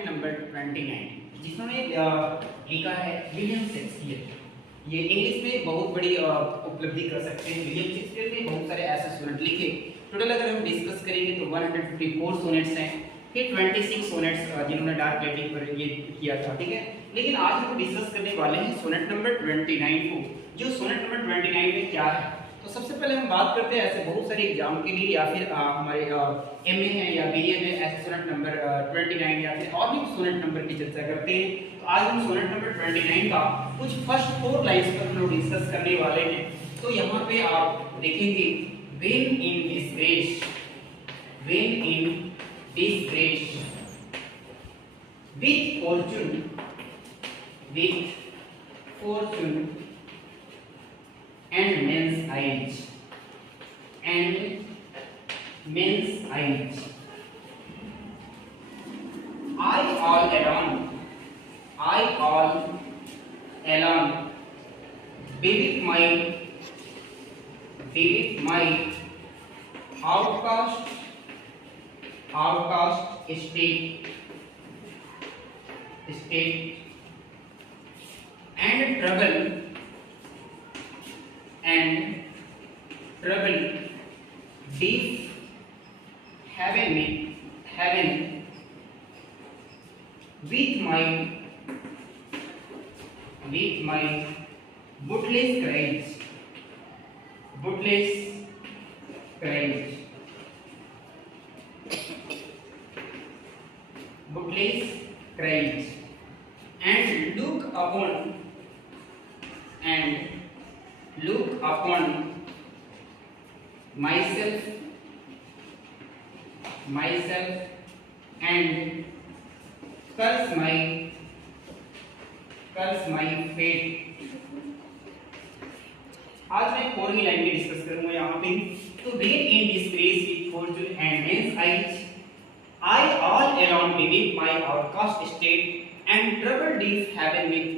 Sonnet number 29 जिन्होंने लिखा है विलियम शेक्सपियर। ये इंग्लिश में बहुत बड़ी उपलब्धि कर सकते हैं। विलियम शेक्सपियर ने बहुत सारे ऐसे सोनेट लिखे। टोटल अगर हम डिस्कस करेंगे तो 154 सोनेट्स हैं, फिर 26 सोनेट्स जिन्होंने डार्क राइटिंग पर ये किया था, ठीक है। लेकिन आज हम डिस्कस करने वाले हैं सोनेट नंबर 29 को। जो सोनेट नंबर 29 में क्या है, तो सबसे पहले हम बात करते हैं ऐसे बहुत सारे एग्जाम के लिए या फिर हमारे एमए है या बीए में ऐसे सोनेट नंबर 29 या फिर और भी सोनेट नंबर की चर्चा करते हैं। तो आज हम सोनेट नंबर 29 का कुछ फर्स्ट 4 लाइंस पर हम लोग डिस्कस करने वाले हैं। तो यहाँ पे आप देखेंगे when in disgrace with fortune and men's eyes I all alone be with my outcast state and trouble deep heaven with my bootless courage and look upon myself and curse my fate। आज मैं 4वीं line में discuss करूंगा यहाँ पे। तो when in disgrace with fortune and men's eyes I all alone beneath my outcast state and trouble deep heaven with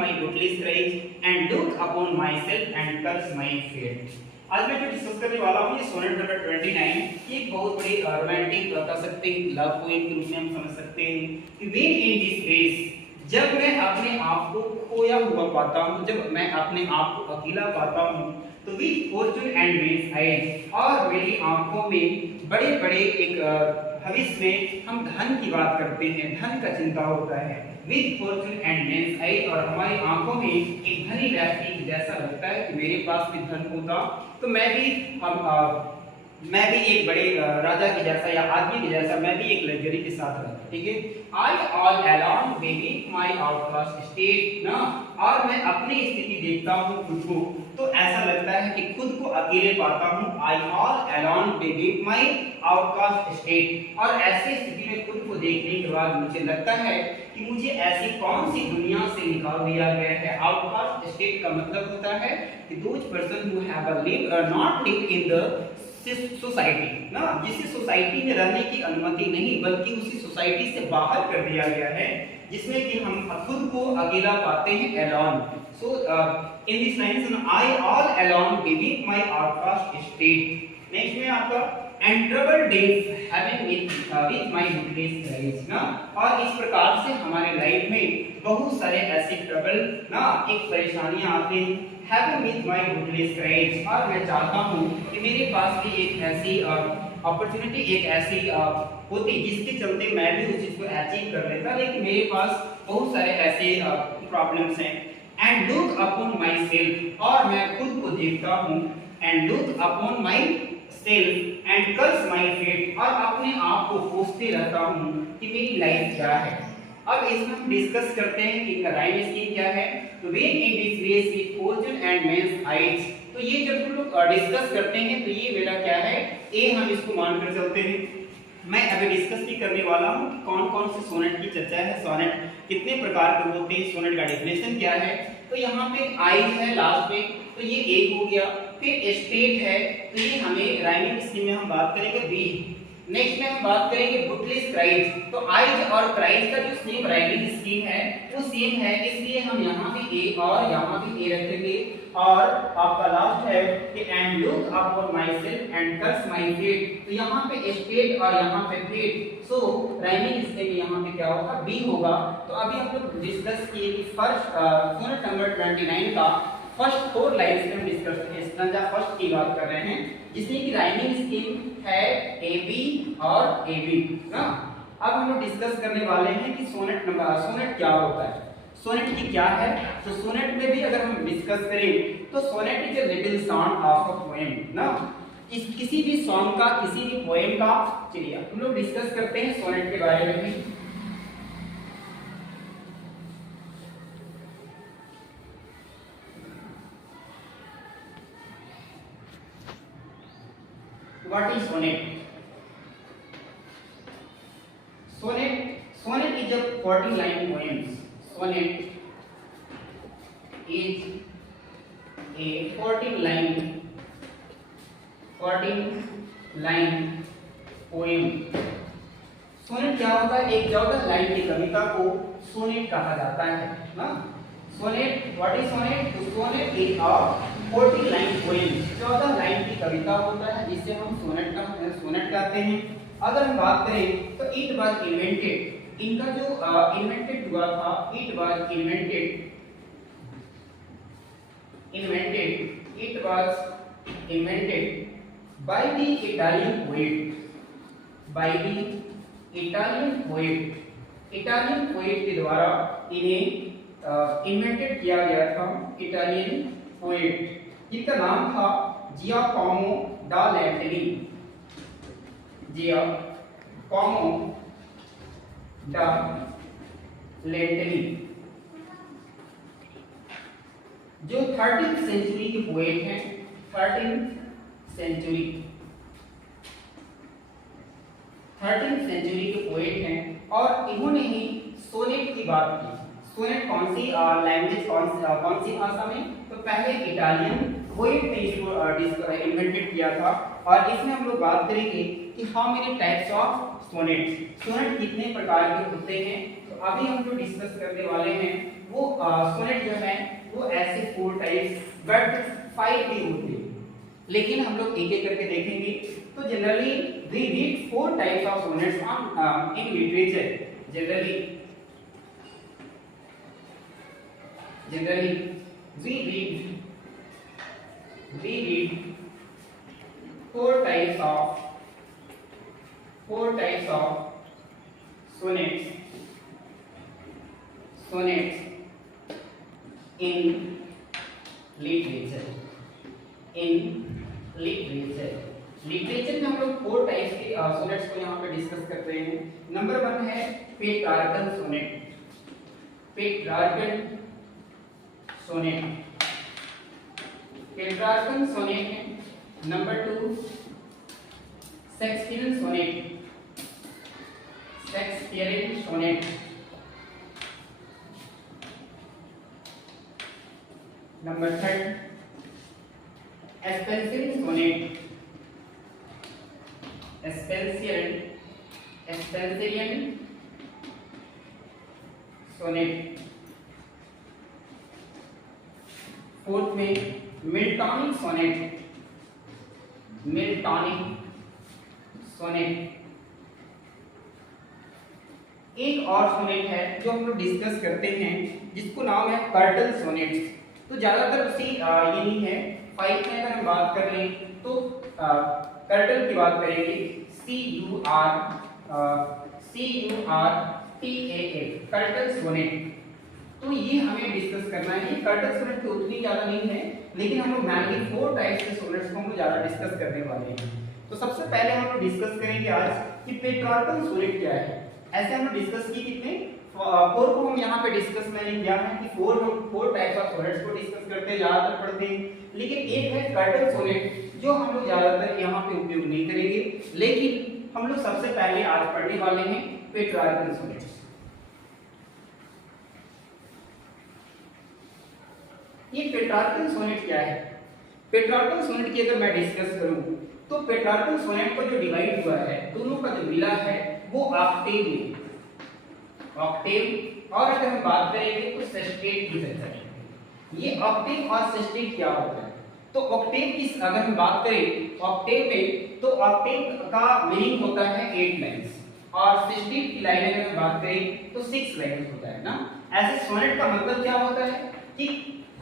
my bootless courage and look upon myself and curse my fate। आज मैं जो discuss करने वाला हूँ ये sonnet number 29 ये एक बहुत बड़ी रोमांटिक कह सकते हैं लव पोएम के रूप में हम समझ सकते हैं कि when in disgrace जब मैं अपने आप को खोया हुआ पाता हूँ, जब मैं अपने आप को अकेला पाता हूँ, तो with fortune and men's eyes और मेरी आंखों में बड़े बड़े एक भविष्य में हम धन की बात करते हैं, धन का चिंता होता है। With fortune and men's eyes और हमारी आंखों में एक धनी व्यक्ति जैसा लगता है कि मेरे पास भी धन होता तो मैं भी एक बड़े राजा के जैसा या आदमी के जैसा मैं भी एक लग्जरी के साथ रहता, ठीक है। I all alone beneath my outcast state ना, और मैं अपनी स्थिति देखता हूँ खुद को तो ऐसा लगता है कि खुद को अकेले पाता हूँ। I all alone beneath my outcast state और ऐसी स्थिति में खुद को देखने के बाद मुझे लगता है कि मुझे ऐसी कौन सी दुनिया से निकाल दिया गया है। आउटकास्ट स्टेट का मतलब होता है कि those person who have not lived in the society ना, जिसे सोसाइटी में रहने की अनुमति नहीं बल्कि उसी सोसाइटी से बाहर कर दिया गया है, जिसमें कि हम खुद को अकेला पाते हैं alone। So in this line I all alone beneath my outcast state। Next में आपका and trouble deep heaven with my bootless courage ना, और इस प्रकार से हमारे लाइफ में बहुत सारे ऐसे ट्रबल ना एक परेशानियां आती हैं Having with my bootless courage और मैं चाहता हूँ कि मेरे पास भी एक ऐसी अपॉर्चुनिटी एक ऐसी होती जिसके चलते मैं भी उस चीज को अचीव कर लेता, लेकिन मेरे पास बहुत सारे ऐसे प्रॉब्लम्स हैं। And look upon myself और मैं खुद को देखता हूँ and look upon myself and curse my fate और अपने आप को कोसते रहता हूँ कि मेरी लाइफ क्या है। अब इसमें हम डिस्कस करते हैं कि इनका राइम स्कीम क्या है। तो when in disgrace with fortune and men's eyes, तो ये जब हम लोग डिस्कस करते हैं तो ये मेरा क्या है ए, हम इसको मानकर चलते हैं। मैं अभी डिस्कस भी करने वाला हूँ कि कौन कौन से सोनेट की चर्चा है, सोनेट कितने प्रकार के होते हैं, सोनेट का डेफिनेशन क्या है। तो यहाँ पे आई है लास्ट में तो ये ए हो गया, फिर स्टेट है तो ये हमें राइमिंग स्कीम में हम बात करेंगे बी नेक्स्ट में हम बात करेंगे बुटलेस क्राइज। तो आइज और क्राइज का जो सेम राइटिंग स्कीम है वो सेम है, इसलिए हम यहाँ भी ए और यहाँ भी ए रखेंगे। और आपका लास्ट है कि and look upon myself and curse my fate. तो यहाँ पे स्टेट और यहाँ पे फेट, सो राइमिंग स्कीम यहाँ पे क्या होगा, बी होगा। तो अभी हम लोग डिस्कस किए कि फर्स्ट सोनेट नंबर 29 का फर्स्ट 4 लाइंस में हम डिस्कस स्टैंजा फर्स्ट की बात कर रहे हैं, जिसमें कि राइमिंग स्कीम है ए बी और ए बी ना। अब हम लोग डिस्कस करने वाले हैं कि सोनेट क्या होता है, सोनेट की क्या है। तो सोनेट में भी अगर हम डिस्कस करें तो sonnet is a little sound of a poem ना। इस किसी भी सॉन्ग का, किसी भी पोएम का, चलिए हम लोग डिस्कस करते हैं सोनेट के बारे में भी। What is sonnet? Sonnet is a 40-line poem. Sonnet is a 14-line poem. Sonnet क्या होता है, एक 14 लाइन की कविता को सोनेट कहा जाता है ना। Sonnet, what is sonnet? तो sonnet is a 40 line poem, 14 line की कविता होता है जिसे हम सोनेट कहते हैं। अगर हम बात करें तो इट वाज इन्वेंटेड, इनका जो इन्वेंटेड हुआ था, it was invented by the Italian poet के द्वारा इन्हें इन्वेंटेड किया गया था। इटालियन पोएट जिनका नाम था जियाकोमो दा लैंटेनी। जियाकोमो दा लैंटेनी जो 13th सेंचुरी के पोएट हैं, 13th सेंचुरी के पोएट हैं। और इन्होंने ही सोनेट की बात की। सोनेट कौन सी लैंग्वेज, कौन सी भाषा में? तो पहले इटालियन पोएट ने इसको इन्वेंटेड किया था। और इसमें हम लोग बात करेंगे कि how many types of sonnet, sonnet कितने प्रकार के होते हैं। तो अभी हम जो डिस्कस करने वाले हैं वो सोनेट जो है वो ऐसे 4 टाइप्स, बट 5 भी होते हैं, लेकिन हम लोग एक एक करके देखेंगे। तो generally we read 4 types of sonnets on in literature. Generally we read 4 types of sonnets in literature। Literature में हम लोग 4 टाइप्स के सोनेट्स को यहाँ पे डिस्कस कर रहे हैं। नंबर 1 है पेट्रार्कल सोनेट। पेट्रार्कल सोनेट है। Number 2 Shakespearean sonnet. Number 3 Spenserian sonnet. 4th में मिल्टॉनिक सोनेट। एक और सोनेट है जो हम लोग डिस्कस करते हैं जिसको नाम है कर्टल सोनेट्स। तो ज्यादातर उसी यही है। 5 में अगर हम बात कर लें तो कर्टल की बात करेंगे, CURTAA कर्टल सोनेट। तो ये हमें डिस्कस करना है। ये कर्टल सोनेट तो उतनी ज्यादा नहीं है, लेकिन हम लोग मेनली 4 टाइप्स के सोनेट्स को हम ज्यादा डिस्कस करने वाले हैं। तो सबसे पहले हम लोग डिस्कस करेंगे आज कि पेट्रार्कल सोनेट क्या है। ऐसे हम लोग डिस्कस की कितने 4 को हम यहाँ पे डिस्कस मैंने किया है कि 4 टाइप्स ऑफ सोनेट्स को डिस्कस करते हैं, ज्यादातर पढ़ते हैं। लेकिन एक है कर्टल सोनेट जो हम लोग ज्यादातर यहाँ पे उपयोग नहीं करेंगे, लेकिन हम लोग सबसे पहले आज पढ़ने वाले हैं पेट्रार्कल सोनेट। ये पेट्रार्कल सोनेट क्या है? पेट्रार्कल सोनेट की अगर मैं डिस्कस करूं तो पेट्रार्कल सोनेट को जो डिवाइड हुआ है, दोनों का जो मिला है वो ऑक्टेव में, ऑक्टेव। और अगर हम बात करेंगे तो सेस्टेट की चर्चा करेंगे। ये ऑक्टेव और सेस्टेट क्या होता है? तो ऑक्टेव की अगर हम बात करें ऑक्टेव में, तो ऑक्टेव का मीनिंग होता है 8 लाइंस, और सेस्टेट की लाइन अगर हम बात करें तो 6 लाइंस होता है ना। ऐसे सोनेट का मतलब क्या होता है कि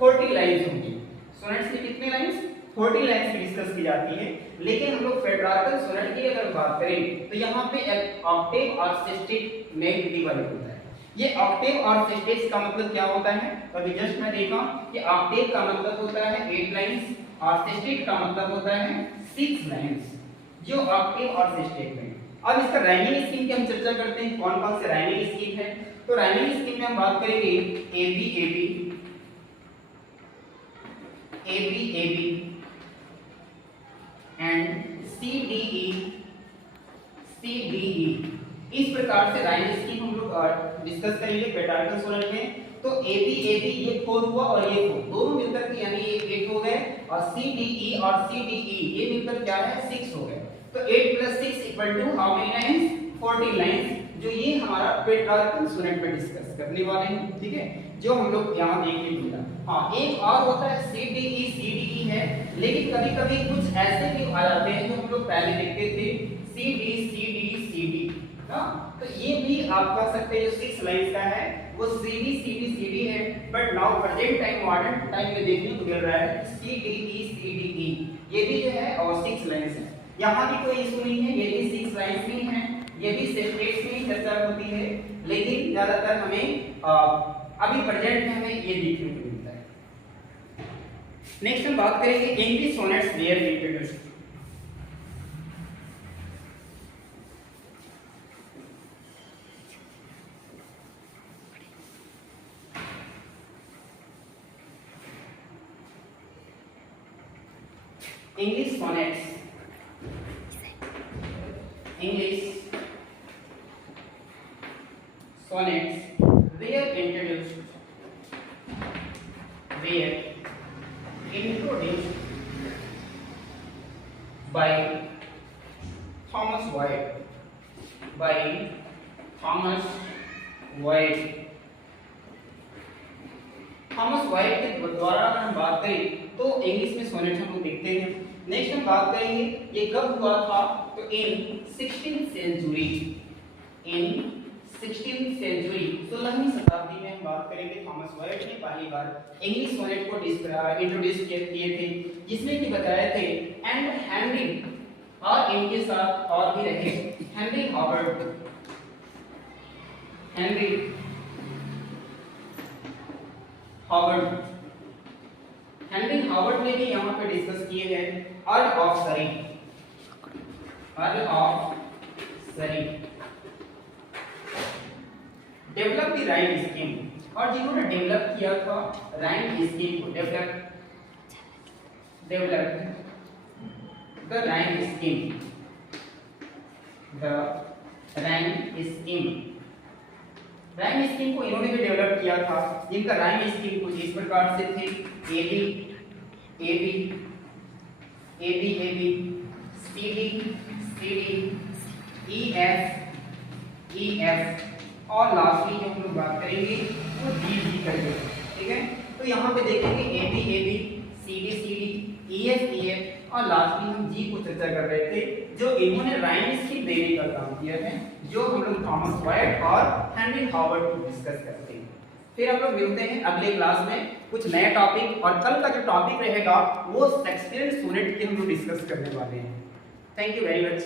40 लाइंस होंगी। सोनेट्स में कितने लाइंस? 40 लाइंस की डिस्कस की जाती है। लेकिन हम लोग पेट्रार्कल सोनेट की अगर बात करें तो यहाँ पे ऑक्टेव और सेस्टेट में डिवाइड होता है। ये ऑक्टेव और सेस्टेट का मतलब क्या होता है? तो अभी जस्ट मैं देखा कि ऑक्टेव का मतलब होता है 8 लाइंस और सेस्टेट का मतलब होता है 6 लाइंस, जो ऑक्टेव और सेस्टेट में। अब इसका राइमिंग स्कीम की हम चर्चा करते हैं। कौन कौन से राइमिंग स्कीम है? तो राइमिंग स्कीम में हम बात करेंगे A B A B, A B A B and C D E, C D E. इस प्रकार से राइम स्कीम हम लोग डिस्कस करेंगे पेट्रार्कल सोनेट में। तो ए बी ये 4 हुआ और ये 4, दोनों मिलकर के यानी ये 8 हो गए, और सी डी ई और सी डी ई ये मिलकर क्या है? 6 हो गए। तो 8 + 6 = हाउ मेनी लाइंस? 40 लाइंस, जो ये हमारा पेट्रार्कल सोनेट में डिस्कस करने वाले हैं। ठीक है, जो हम लोग यहाँ देखने मिला। हाँ, एक और होता है सी डी ई है, लेकिन कभी-कभी कुछ ऐसे भी आ जाते हैं जो हम लोग पहले देखते थे, सी डी ना। तो ये भी आप कह सकते हैं जो 6 लाइंस का है वो सी डी है, but now present time modern time में देखने को मिल रहा है सी डी ई ये भी जो है और 6 लाइंस है। यहाँ भी कोई इशू नहीं है, ये भी 6 लाइंस में है, ये भी सेस्टेट में ही चर्चा होती है, लेकिन ज्यादातर हमें अभी प्रेजेंट में हमें ये देखने को मिलता है। नेक्स्ट हम बात करेंगे English sonnets were introduced. English sonnets, English sonnets were introduced by Thomas White, Thomas White के द्वारा अगर हम बात करें तो इंग्लिश में सोनेट हम लोग देखते हैं। नेक्स्ट हम बात करेंगे ये कब हुआ था, तो इन 16th सेंचुरी, इन 16th सेंचुरी 16वीं शताब्दी में हम बात करेंगे थॉमस वाइट ने पहली बार इंग्लिश सोनेट को इंट्रोड्यूस किए थे, जिसमें कि बताए थे एंड हेनरी, और इनके साथ और भी रहे हेनरी हॉवर्ड, हेनरी हॉवर्ड ने भी यहाँ पे डिस्कस किए हैं अर्ल ऑफ सरी, डेवलप द राइम स्कीम। और जिन्होंने डेवलप किया था राइम स्कीम को, डेवलप द राइम स्कीम को इन्होंने भी डेवलप किया था, जिनका राइम स्कीम कुछ इस प्रकार से थे A B C D E F और लास्टली जो हम लोग बात करेंगे वो डी करेंगे। ठीक है, तो यहाँ पे देखेंगे A B C D E F और लास्टली हम जी को चर्चा कर रहे थे, जो इन्होंने राइम स्कीम देने का काम किया है, जो हम लोग थॉमस वाइट और हेनरी हॉवर्ड को डिस्कस करते हैं। फिर हम लोग मिलते हैं अगले क्लास में कुछ नए टॉपिक, और कल का जो टॉपिक रहेगा वो शेक्सपियरियन सोनेट की हम लोग डिस्कस करने वाले हैं। Thank you very much.